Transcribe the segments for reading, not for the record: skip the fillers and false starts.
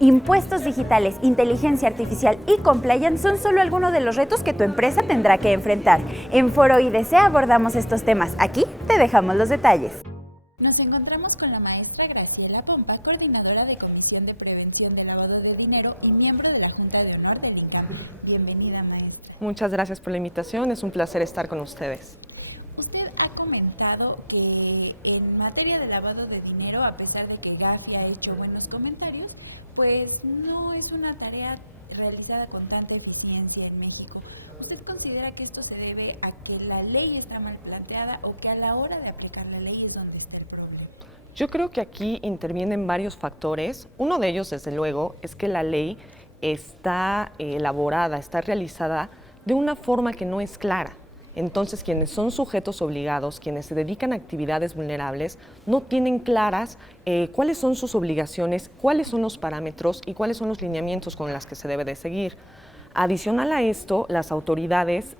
Impuestos digitales, inteligencia artificial y compliance son solo algunos de los retos que tu empresa tendrá que enfrentar. En Foro IDC abordamos estos temas. Aquí te dejamos los detalles. Nos encontramos con la maestra Graciela Pompa, coordinadora de Comisión de Prevención de Lavado de Dinero y miembro de la Junta de Honor del INCAP. Bienvenida, maestra. Muchas gracias por la invitación, es un placer estar con ustedes. Usted ha comentado que en materia de lavado de dinero, a pesar de que Gafi ha hecho buenos comentarios, pues no es una tarea realizada con tanta eficiencia en México. ¿Usted considera que esto se debe a que la ley está mal planteada o que a la hora de aplicar la ley es donde está el problema? Yo creo que aquí intervienen varios factores. Uno de ellos, desde luego, es que la ley está elaborada, está realizada de una forma que no es clara. Entonces, quienes son sujetos obligados, quienes se dedican a actividades vulnerables, no tienen claras cuáles son sus obligaciones, cuáles son los parámetros y cuáles son los lineamientos con los que se debe de seguir. Adicional a esto, las autoridades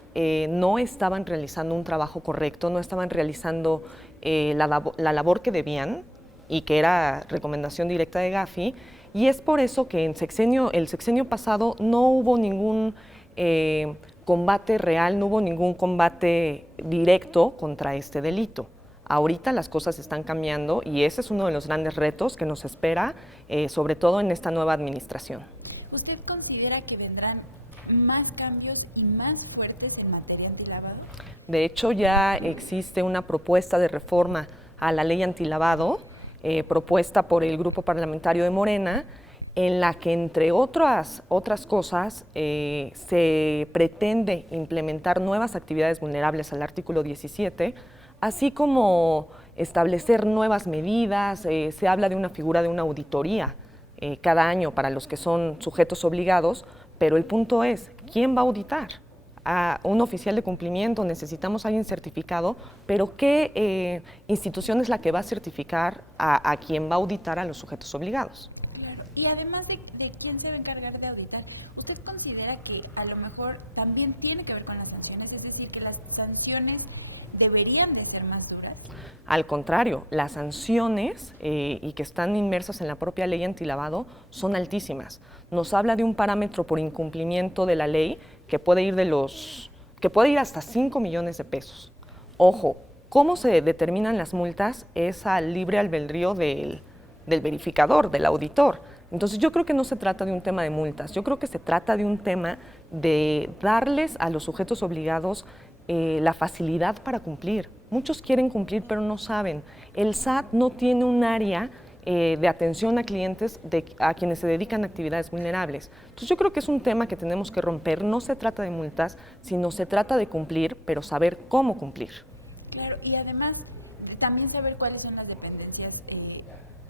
no estaban realizando un trabajo correcto, no estaban realizando la labor que debían y que era recomendación directa de Gafi, y es por eso que el sexenio pasado no hubo ningún combate real, no hubo ningún combate directo contra este delito. Ahorita las cosas están cambiando y ese es uno de los grandes retos que nos espera, sobre todo en esta nueva administración. ¿Usted considera que vendrán más cambios y más fuertes en materia antilavado? De hecho, ya existe una propuesta de reforma a la ley antilavado, propuesta por el Grupo Parlamentario de Morena, en la que, entre otras cosas, se pretende implementar nuevas actividades vulnerables al artículo 17, así como establecer nuevas medidas. Se habla de una figura de una auditoría cada año para los que son sujetos obligados, pero el punto es, ¿quién va a auditar? A un oficial de cumplimiento, necesitamos a alguien certificado, pero ¿qué institución es la que va a certificar a quien va a auditar a los sujetos obligados? Y además de quién se va a encargar de auditar, ¿usted considera que a lo mejor también tiene que ver con las sanciones? Es decir, que las sanciones deberían de ser más duras. Al contrario, las sanciones y que están inmersas en la propia ley antilavado son altísimas. Nos habla de un parámetro por incumplimiento de la ley que puede ir hasta 5 millones de pesos. Ojo, ¿cómo se determinan las multas? Es al libre albedrío del verificador, del auditor. Entonces yo creo que no se trata de un tema de multas, yo creo que se trata de un tema de darles a los sujetos obligados la facilidad para cumplir. Muchos quieren cumplir pero no saben. El SAT no tiene un área de atención a clientes a quienes se dedican a actividades vulnerables. Entonces yo creo que es un tema que tenemos que romper. No se trata de multas, sino se trata de cumplir, pero saber cómo cumplir. Claro, y además también saber cuáles son las dependencias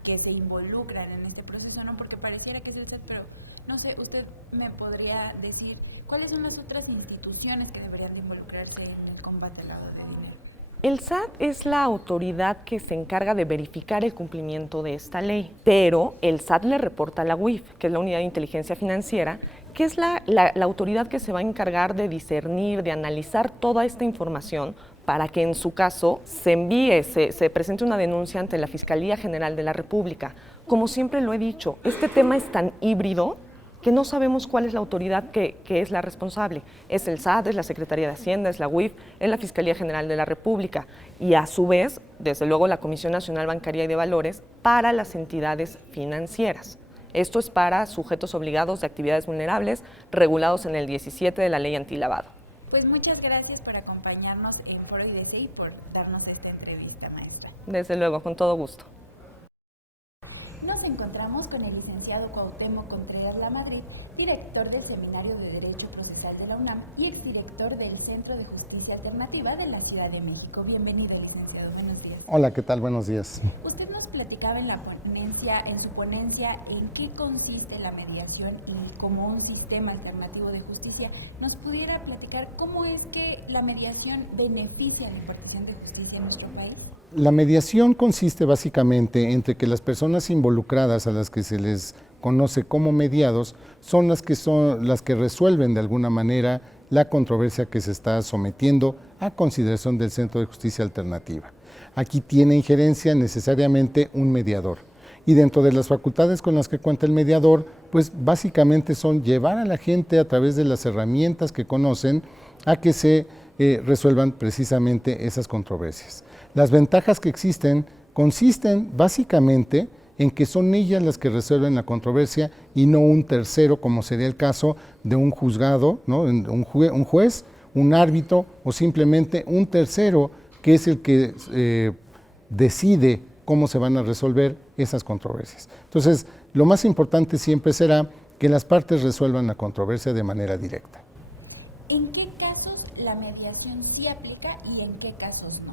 que se involucran en este proceso, ¿no? Porque pareciera que es el SAT, pero no sé, usted me podría decir cuáles son las otras instituciones que deberían de involucrarse en el combate al lavado de dinero. El SAT es la autoridad que se encarga de verificar el cumplimiento de esta ley, pero el SAT le reporta a la UIF, que es la Unidad de Inteligencia Financiera, que es la autoridad que se va a encargar de discernir, de analizar toda esta información para que en su caso se envíe, se presente una denuncia ante la Fiscalía General de la República. Como siempre lo he dicho, este tema es tan híbrido que no sabemos cuál es la autoridad que es la responsable. Es el SAT, es la Secretaría de Hacienda, es la UIF, es la Fiscalía General de la República y a su vez, desde luego, la Comisión Nacional Bancaria y de Valores para las entidades financieras. Esto es para sujetos obligados de actividades vulnerables regulados en el 17 de la Ley Antilavado. Pues muchas gracias por acompañarnos en Foro IDC y por darnos esta entrevista, maestra. Desde luego, con todo gusto. Nos encontramos con el licenciado Cuauhtémoc Contreras Lamadrid, director del Seminario de Derecho Procesal de la UNAM y exdirector del Centro de Justicia Alternativa de la Ciudad de México. Bienvenido, licenciado. Buenos días. Hola, ¿qué tal? Buenos días. Usted nos platicaba en su ponencia, en qué consiste la mediación y como un sistema alternativo de justicia. ¿Nos pudiera platicar cómo es que la mediación beneficia la impartición de justicia en nuestro país? La mediación consiste básicamente entre que las personas involucradas, a las que se les conoce como mediados, son las que resuelven de alguna manera la controversia que se está sometiendo a consideración del Centro de Justicia Alternativa. Aquí tiene injerencia necesariamente un mediador. y dentro de las facultades con las que cuenta el mediador, pues básicamente son llevar a la gente a través de las herramientas que conocen a que se resuelvan precisamente esas controversias. Las ventajas que existen consisten básicamente en que son ellas las que resuelven la controversia y no un tercero, como sería el caso de un juzgado, ¿no? un juez, un árbitro o simplemente un tercero que es el que decide cómo se van a resolver esas controversias. Entonces, lo más importante siempre será que las partes resuelvan la controversia de manera directa. ¿En qué casos la mediación sí aplica y en qué casos no?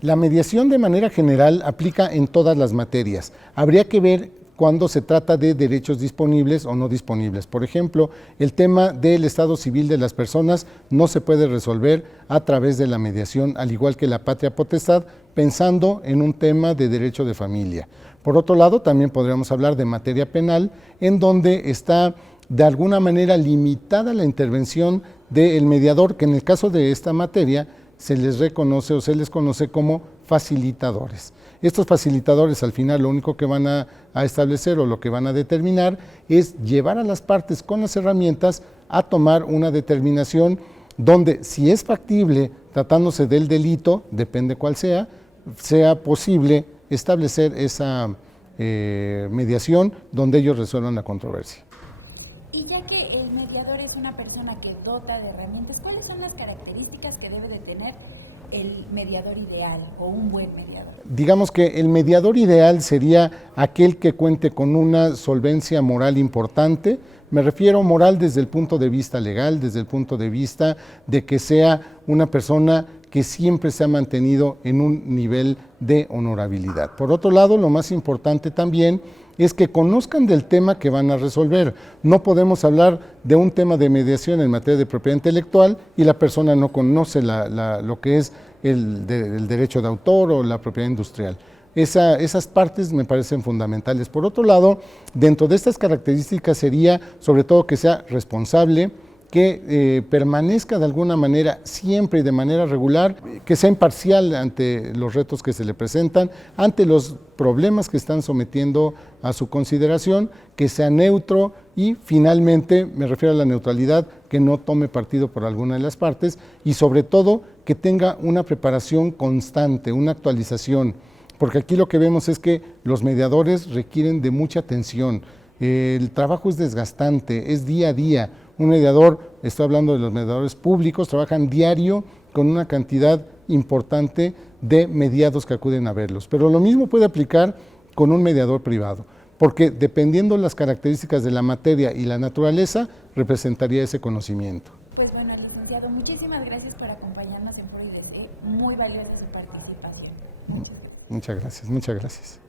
La mediación de manera general aplica en todas las materias. Habría que ver cuando se trata de derechos disponibles o no disponibles. Por ejemplo, el tema del estado civil de las personas no se puede resolver a través de la mediación, al igual que la patria potestad, pensando en un tema de derecho de familia. Por otro lado, también podríamos hablar de materia penal, en donde está de alguna manera limitada la intervención del mediador, que en el caso de esta materia se les reconoce o se les conoce como facilitadores. Estos facilitadores al final lo único que van a establecer o lo que van a determinar es llevar a las partes con las herramientas a tomar una determinación donde, si es factible, tratándose del delito, depende cuál sea posible establecer esa mediación donde ellos resuelvan la controversia. Y ya que el mediador es una persona que dota de herramientas, ¿cuáles son las características que debe de tener el mediador ideal o un buen mediador? Digamos que el mediador ideal sería aquel que cuente con una solvencia moral importante. Me refiero moral desde el punto de vista legal, desde el punto de vista de que sea una persona que siempre se ha mantenido en un nivel de honorabilidad. Por otro lado, lo más importante también es que conozcan del tema que van a resolver. No podemos hablar de un tema de mediación en materia de propiedad intelectual y la persona no conoce lo que es el derecho de autor o la propiedad industrial. Esas partes me parecen fundamentales. Por otro lado, dentro de estas características sería sobre todo que sea responsable, que permanezca de alguna manera siempre y de manera regular, que sea imparcial ante los retos que se le presentan, ante los problemas que están sometiendo a su consideración, que sea neutro y finalmente, me refiero a la neutralidad, que no tome partido por alguna de las partes y sobre todo que tenga una preparación constante, una actualización, porque aquí lo que vemos es que los mediadores requieren de mucha atención, el trabajo es desgastante, es día a día. Un mediador, estoy hablando de los mediadores públicos, trabajan diario con una cantidad importante de mediados que acuden a verlos. Pero lo mismo puede aplicar con un mediador privado, porque dependiendo las características de la materia y la naturaleza, representaría ese conocimiento. Pues bueno, licenciado, muchísimas gracias por acompañarnos en Foro IDC. Muy valiosa su participación. Muchas gracias, muchas gracias.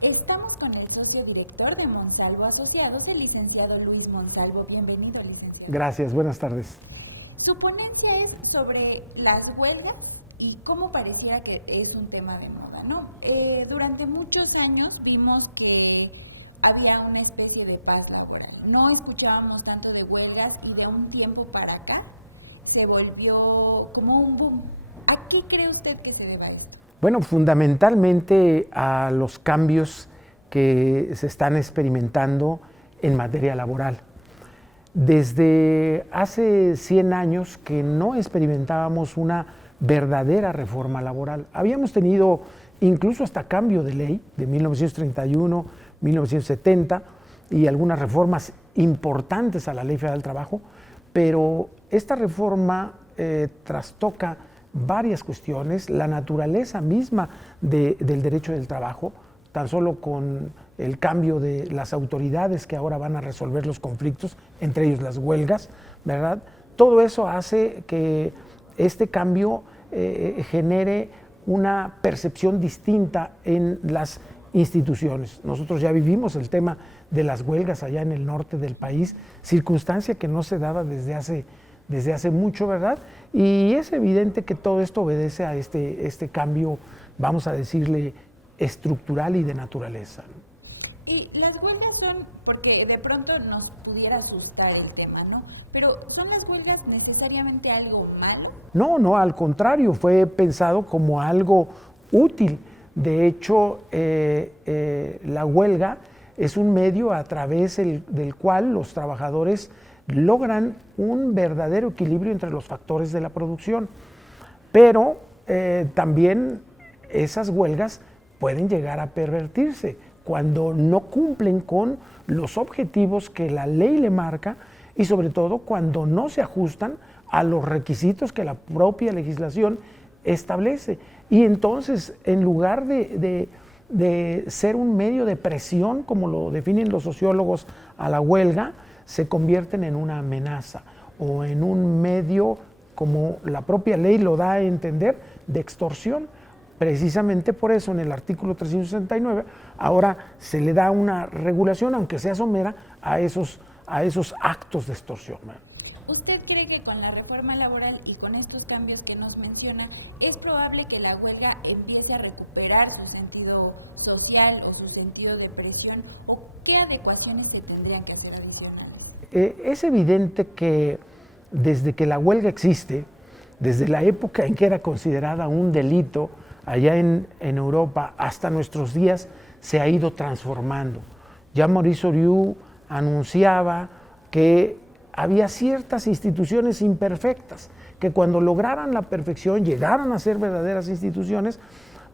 Estamos con el socio director de Monsalvo Asociados, el licenciado Luis Monsalvo. Bienvenido, licenciado. Gracias, buenas tardes. Su ponencia es sobre las huelgas y cómo pareciera que es un tema de moda, ¿no? Durante muchos años vimos que había una especie de paz laboral. No escuchábamos tanto de huelgas y de un tiempo para acá se volvió como un boom. ¿A qué cree usted que se deba esto? Bueno, fundamentalmente a los cambios que se están experimentando en materia laboral. Desde hace 100 años que no experimentábamos una verdadera reforma laboral. Habíamos tenido incluso hasta cambio de ley de 1931, 1970 y algunas reformas importantes a la Ley Federal del Trabajo, pero esta reforma trastoca varias cuestiones, la naturaleza misma del derecho del trabajo, tan solo con el cambio de las autoridades que ahora van a resolver los conflictos, entre ellos las huelgas, ¿verdad? Todo eso hace que este cambio genere una percepción distinta en las instituciones. Nosotros ya vivimos el tema de las huelgas allá en el norte del país, circunstancia que no se daba desde hace mucho, ¿verdad? Y es evidente que todo esto obedece a este cambio, vamos a decirle, estructural y de naturaleza. Y las huelgas son, porque de pronto nos pudiera asustar el tema, ¿no? Pero ¿son las huelgas necesariamente algo malo? No, al contrario, fue pensado como algo útil. De hecho, la huelga es un medio a través del cual los trabajadores logran un verdadero equilibrio entre los factores de la producción. Pero también esas huelgas pueden llegar a pervertirse cuando no cumplen con los objetivos que la ley le marca y sobre todo cuando no se ajustan a los requisitos que la propia legislación establece. Y entonces, en lugar de ser un medio de presión, como lo definen los sociólogos, a la huelga, se convierten en una amenaza o en un medio, como la propia ley lo da a entender, de extorsión. Precisamente por eso en el artículo 369 ahora se le da una regulación, aunque sea somera, a esos actos de extorsión. ¿Usted cree que con la reforma laboral y con estos cambios que nos menciona, es probable que la huelga empiece a recuperar su sentido social o su sentido de presión? ¿O qué adecuaciones se tendrían que hacer adicionales? Es evidente que desde que la huelga existe, desde la época en que era considerada un delito allá en Europa hasta nuestros días, se ha ido transformando. Ya Maurice Oriou anunciaba que había ciertas instituciones imperfectas, que cuando lograran la perfección, llegaran a ser verdaderas instituciones,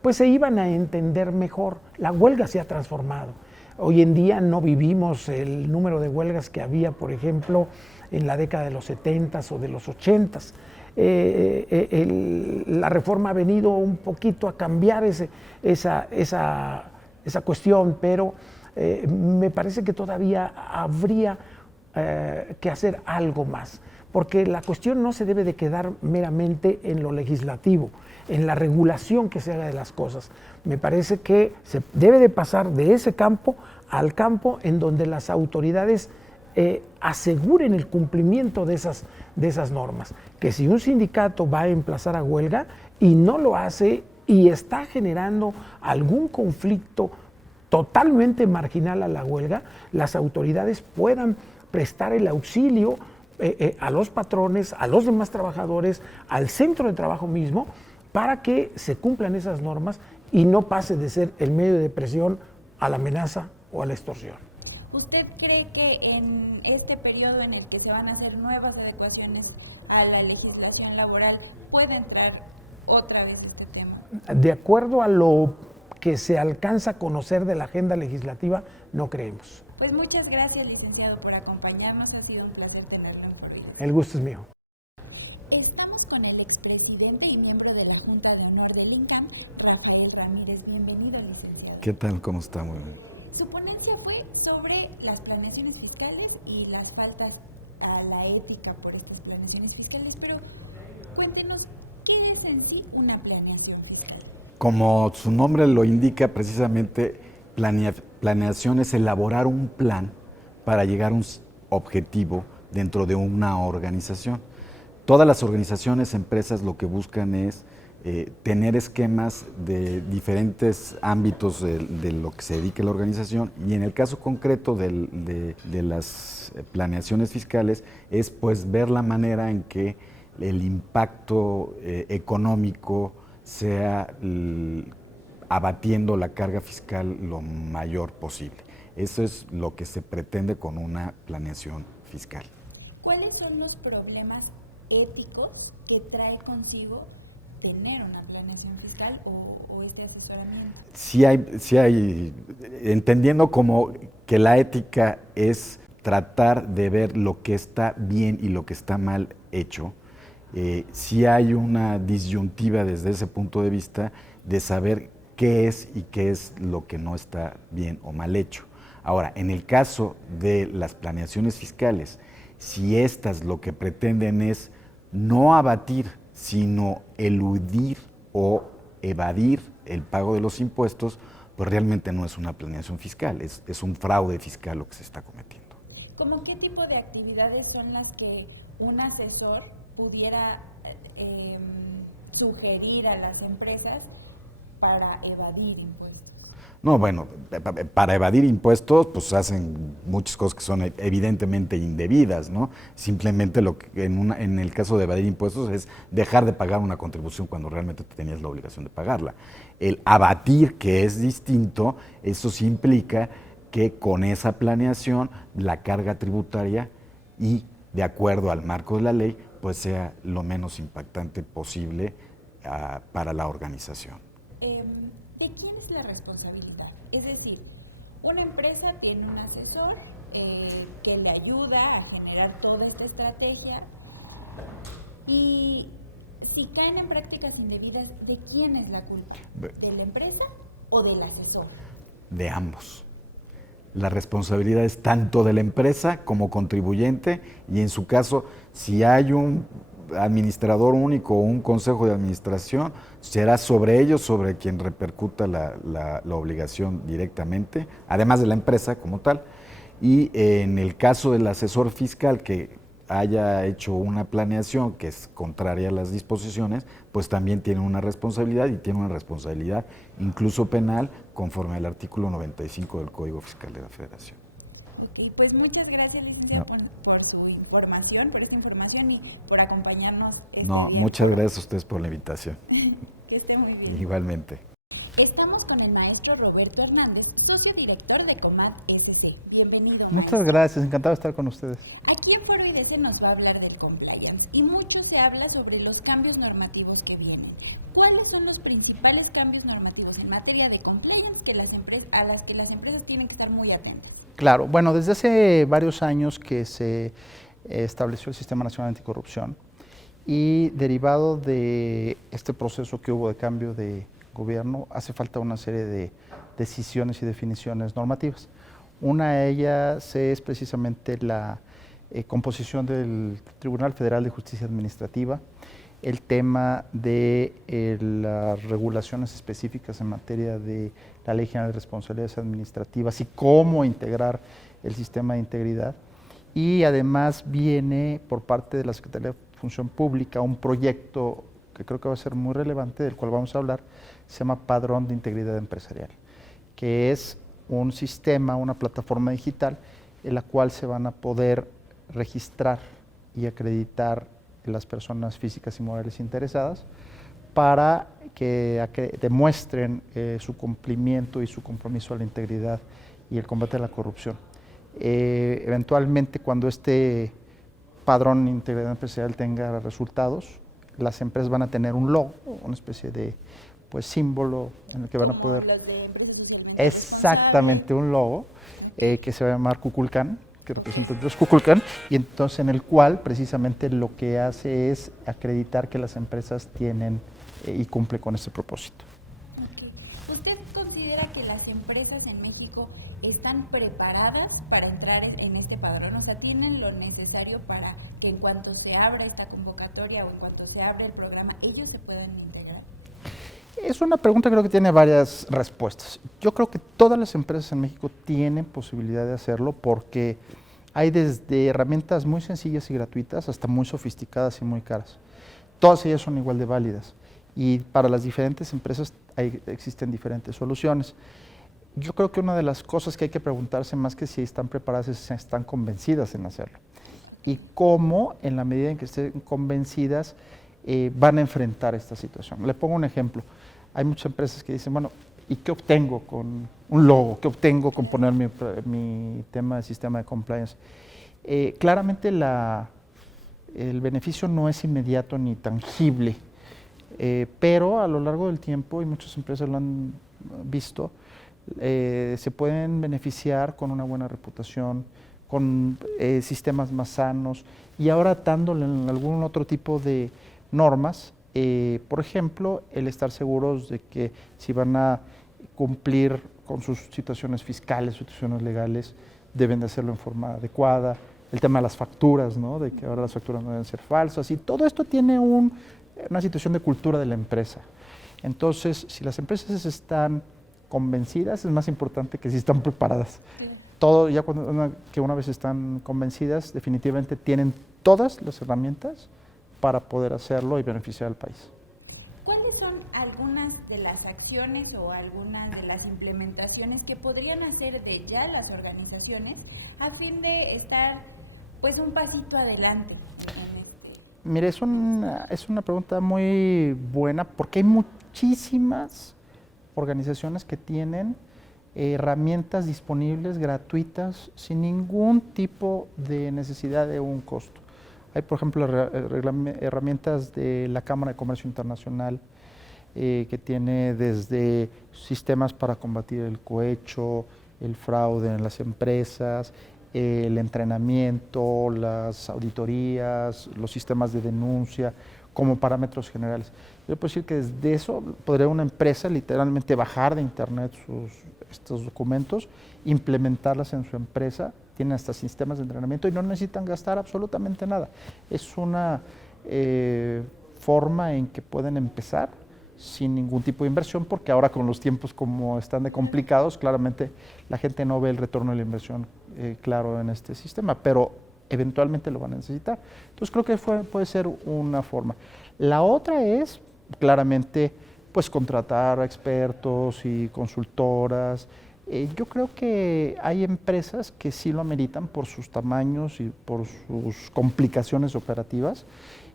pues se iban a entender mejor. La huelga se ha transformado. Hoy en día no vivimos el número de huelgas que había, por ejemplo, en la década de los 70s o de los 80s. La reforma ha venido un poquito a cambiar esa cuestión, pero me parece que todavía habría que hacer algo más, porque la cuestión no se debe de quedar meramente en lo legislativo, en la regulación que se haga de las cosas. Me parece que se debe de pasar de ese campo al campo en donde las autoridades aseguren el cumplimiento de esas normas. Que si un sindicato va a emplazar a huelga y no lo hace y está generando algún conflicto totalmente marginal a la huelga, las autoridades puedan prestar el auxilio a los patrones, a los demás trabajadores, al centro de trabajo mismo, para que se cumplan esas normas y no pase de ser el medio de presión a la amenaza o a la extorsión. ¿Usted cree que en este periodo en el que se van a hacer nuevas adecuaciones a la legislación laboral puede entrar otra vez este tema? De acuerdo a lo que se alcanza a conocer de la agenda legislativa, no creemos. Pues muchas gracias, licenciado, por acompañarnos. Ha sido un placer tenerlo en Corrientes. El gusto es mío. Estamos con el expresidente y miembro de la Junta de Honor del INSAN, Rafael Ramírez. Bienvenido, licenciado. ¿Qué tal? ¿Cómo está? Muy bien. Su ponencia fue sobre las planeaciones fiscales y las faltas a la ética por estas planeaciones fiscales, pero cuéntenos, ¿qué es en sí una planeación fiscal? Como su nombre lo indica, precisamente planeación es elaborar un plan para llegar a un objetivo dentro de una organización. Todas las organizaciones, empresas, lo que buscan es tener esquemas de diferentes ámbitos de lo que se dedica la organización, y en el caso concreto de las planeaciones fiscales es pues ver la manera en que el impacto económico sea abatiendo la carga fiscal lo mayor posible. Eso es lo que se pretende con una planeación fiscal. ¿Cuáles son los problemas éticos que trae consigo tener una planeación fiscal o este asesoramiento? Sí hay, entendiendo como que la ética es tratar de ver lo que está bien y lo que está mal hecho, sí hay una disyuntiva desde ese punto de vista de saber qué es y qué es lo que no está bien o mal hecho. Ahora, en el caso de las planeaciones fiscales, si estas lo que pretenden es no abatir, sino eludir o evadir el pago de los impuestos, pues realmente no es una planeación fiscal, es un fraude fiscal lo que se está cometiendo. ¿Cómo qué tipo de actividades son las que un asesor pudiera sugerir a las empresas para evadir impuestos? No, bueno, para evadir impuestos, pues hacen muchas cosas que son evidentemente indebidas, ¿no? Simplemente lo que en el caso de evadir impuestos es dejar de pagar una contribución cuando realmente tenías la obligación de pagarla. El abatir, que es distinto, eso sí implica que con esa planeación la carga tributaria y de acuerdo al marco de la ley, pues sea lo menos impactante posible para la organización. ¿De quién es la responsabilidad? Es decir, una empresa tiene un asesor que le ayuda a generar toda esta estrategia y si caen en prácticas indebidas, ¿de quién es la culpa? ¿De la empresa o del asesor? De ambos. La responsabilidad es tanto de la empresa como contribuyente y en su caso, si hay un administrador único o un consejo de administración, será sobre ellos, sobre quien repercuta la obligación directamente, además de la empresa como tal. Y en el caso del asesor fiscal que haya hecho una planeación que es contraria a las disposiciones, pues también tiene una responsabilidad y tiene una responsabilidad incluso penal conforme al artículo 95 del Código Fiscal de la Federación. Y pues muchas gracias, licenciado, por su información, por esa información y por acompañarnos. No, muchas gracias a ustedes por la invitación. Que esté muy bien. Igualmente. Estamos con el maestro Roberto Hernández, socio director de Comad SC. Bienvenido. Muchas gracias, encantado de estar con ustedes. Aquí en Foro IDC nos va a hablar del compliance y mucho se habla sobre los cambios normativos que vienen. ¿Cuáles son los principales cambios normativos en materia de compliance a las que las empresas tienen que estar muy atentas? Claro, bueno, desde hace varios años que se estableció el Sistema Nacional Anticorrupción y derivado de este proceso que hubo de cambio de gobierno, hace falta una serie de decisiones y definiciones normativas. Una de ellas es precisamente la composición del Tribunal Federal de Justicia Administrativa, el tema de las regulaciones específicas en materia de la Ley General de Responsabilidades Administrativas y cómo integrar el sistema de integridad. Y además viene por parte de la Secretaría de Función Pública un proyecto que creo que va a ser muy relevante, del cual vamos a hablar, se llama Padrón de Integridad Empresarial, que es un sistema, una plataforma digital en la cual se van a poder registrar y acreditar las personas físicas y morales interesadas para que demuestren su cumplimiento y su compromiso a la integridad y el combate a la corrupción. Eventualmente, cuando este padrón de integridad empresarial tenga resultados, las empresas van a tener un logo, una especie de símbolo en el que van a poder... Los de empresas socialmente exactamente, un logo que se va a llamar Kukulkan, que representa los Kukulkan, y entonces en el cual precisamente lo que hace es acreditar que las empresas tienen y cumplen con ese propósito. Okay. ¿Usted considera que las empresas en México están preparadas para entrar en este padrón? O sea, ¿tienen lo necesario para que en cuanto se abra esta convocatoria o en cuanto se abra el programa, ellos se puedan integrar? Es una pregunta que creo que tiene varias respuestas. Yo creo que todas las empresas en México tienen posibilidad de hacerlo porque hay desde herramientas muy sencillas y gratuitas hasta muy sofisticadas y muy caras. Todas ellas son igual de válidas y para las diferentes empresas existen diferentes soluciones. Yo creo que una de las cosas que hay que preguntarse más que si están preparadas es si están convencidas en hacerlo y cómo, en la medida en que estén convencidas, van a enfrentar esta situación. Le pongo un ejemplo. Hay muchas empresas que dicen, bueno, ¿y qué obtengo con un logo? ¿Qué obtengo con poner mi tema de sistema de compliance? Claramente el beneficio no es inmediato ni tangible, pero a lo largo del tiempo, y muchas empresas lo han visto, se pueden beneficiar con una buena reputación, con sistemas más sanos y ahora dándole algún otro tipo de normas, por ejemplo, el estar seguros de que si van a cumplir con sus situaciones fiscales, situaciones legales, deben de hacerlo en forma adecuada, el tema de las facturas, ¿no? De que ahora las facturas no deben ser falsas, y todo esto tiene una situación de cultura de la empresa. Entonces, si las empresas están convencidas, es más importante que si están preparadas. Todo, ya que una vez están convencidas, definitivamente tienen todas las herramientas para poder hacerlo y beneficiar al país. ¿Cuáles son algunas de las acciones o algunas de las implementaciones que podrían hacer de ya las organizaciones a fin de estar pues un pasito adelante en este? Mire, es una pregunta muy buena porque hay muchísimas organizaciones que tienen herramientas disponibles, gratuitas, sin ningún tipo de necesidad de un costo. Hay, por ejemplo, herramientas de la Cámara de Comercio Internacional que tiene desde sistemas para combatir el cohecho, el fraude en las empresas, el entrenamiento, las auditorías, los sistemas de denuncia, como parámetros generales. Yo puedo decir que desde eso podría una empresa literalmente bajar de internet estos documentos, implementarlas en su empresa, tienen hasta sistemas de entrenamiento y no necesitan gastar absolutamente nada. Es una forma en que pueden empezar sin ningún tipo de inversión, porque ahora con los tiempos como están de complicados, claramente la gente no ve el retorno de la inversión claro en este sistema, pero eventualmente lo van a necesitar. Entonces creo que puede ser una forma. La otra es claramente pues contratar a expertos y consultoras. Yo creo que hay empresas que sí lo ameritan por sus tamaños y por sus complicaciones operativas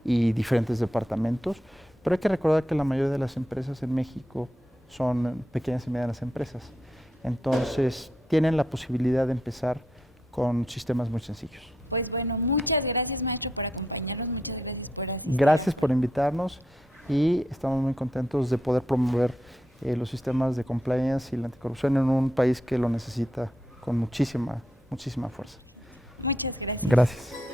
y diferentes departamentos, pero hay que recordar que la mayoría de las empresas en México son pequeñas y medianas empresas. Entonces, tienen la posibilidad de empezar con sistemas muy sencillos. Pues bueno, muchas gracias, maestro, por acompañarnos, muchas gracias por asistir. Gracias por invitarnos y estamos muy contentos de poder promover los sistemas de compliance y la anticorrupción en un país que lo necesita con muchísima fuerza. Muchas gracias. Gracias.